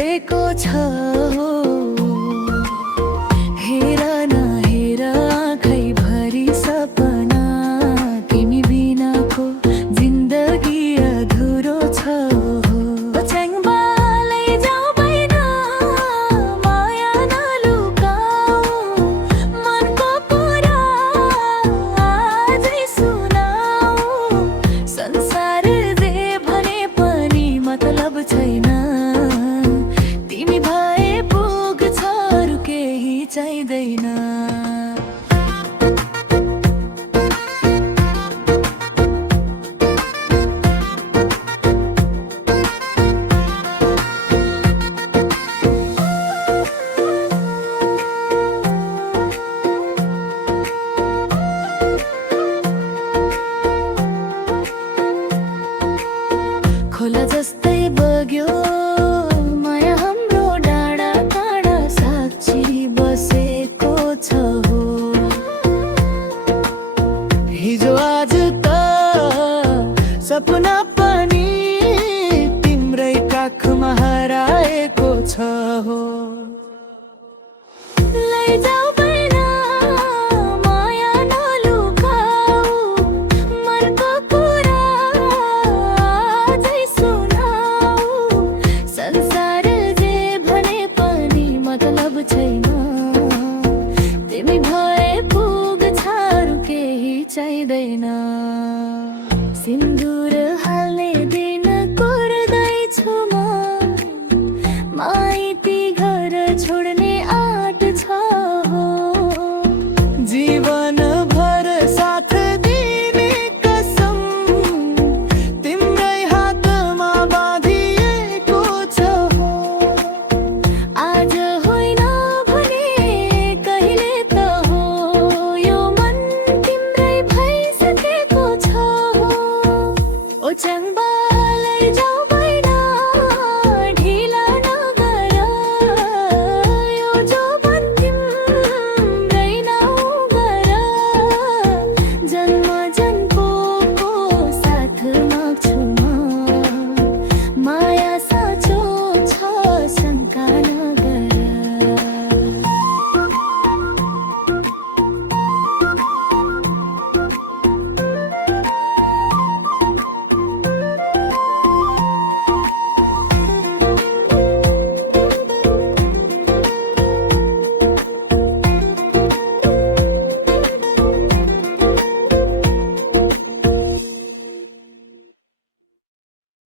बोलेको छ हेर न हेर आँखै भरि सपना तिमी बिनाको जिन्दगी अधुरो छ चाहिँदैन। खोला जस्तै बग्यो माया हाम्रो डाँडा काँडा साक्षी बसेको छ हो। हिजो आज त सपना पनि तिम्रै काखमा हराएको छ हो।